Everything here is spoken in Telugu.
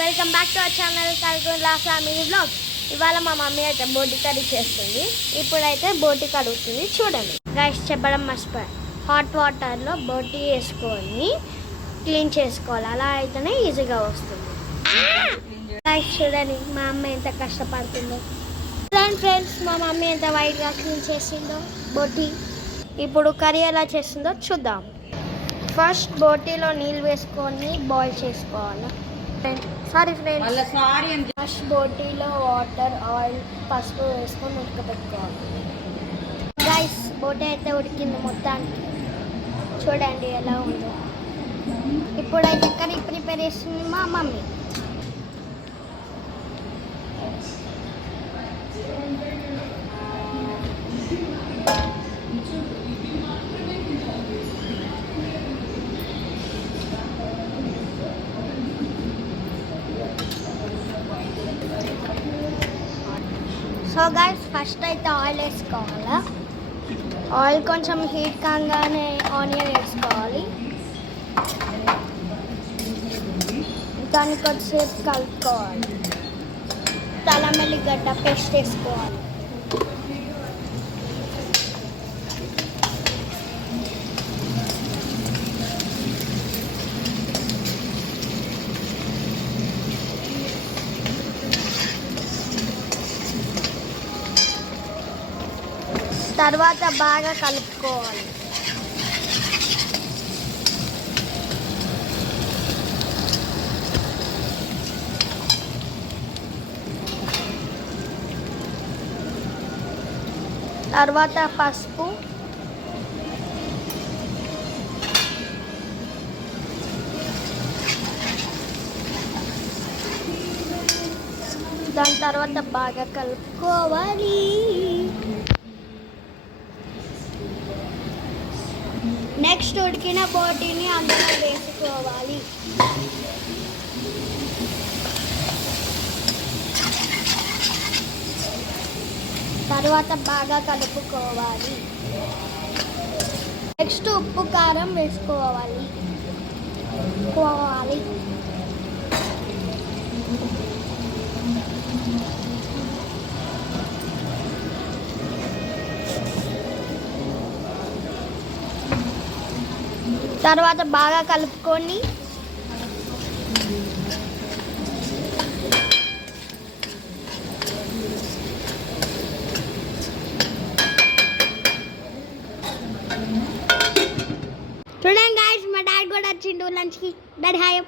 Welcome back to our channel కల్గులా ఫ్యామిలీ వ్లాగ్స్. ఇవాళ మా మమ్మీ అయితే బోటి కర్రీ చేస్తుంది. ఇప్పుడైతే బోటి కడుగుతుంది, చూడండి. గైస్ చెప్పడం మర్చిపోయి, హాట్ వాటర్లో బోటి వేసుకొని క్లీన్ చేసుకోవాలి, అలా అయితేనే ఈజీగా వస్తుంది. గైస్ చూడండి మా అమ్మ ఎంత కష్టపడుతుందో. ఫ్రెండ్స్ మా మమ్మీ ఎంత వైట్గా క్లీన్ చేసిందో బోటి. ఇప్పుడు కర్రీ ఎలా చేస్తుందో చూద్దాం. ఫస్ట్ బోటీలో నీళ్ళు వేసుకొని బాయిల్ చేసుకోవాలి. సారీ ఫ్రెండ్స్, ఫస్ట్ బోటీలో వాటర్, ఆయిల్, పసుపు వేసుకొని ఉడకబెట్టుకోవాలి. గైస్ బోటీ అయితే ఉడికింది మొత్తానికి, చూడండి ఎలా ఉందో. ఇప్పుడైతే కర్రీ ప్రిపేర్ చేస్తుంది మా మమ్మీ. సో గైస్ ఫస్ట్ అయితే ఆయిల్ వేసుకోవాలి. ఆయిల్ కొంచెం హీట్ కాగానే ఆనియన్ వేసుకోవాలి. దాన్ని కొద్దిసేపు కలుపుకోవాలి. తలమెల్లిగడ్డ పేస్ట్ వేసుకోవాలి. తర్వాత బాగా కలుపుకోవాలి. తర్వాత పసుపు, దాని తర్వాత బాగా కలుపుకోవాలి. నెక్స్ట్ ఉడికిన బోటీని అందులో వేసుకోవాలి. తర్వాత బాగా కలుపుకోవాలి. నెక్స్ట్ ఉప్పు కారం వేసుకోవాలి. తర్వాత బాగా కలుపుకొని చూడండి గైస్, మా డాడీ కూడా వచ్చిండు లంచ్కి. Daddy hi.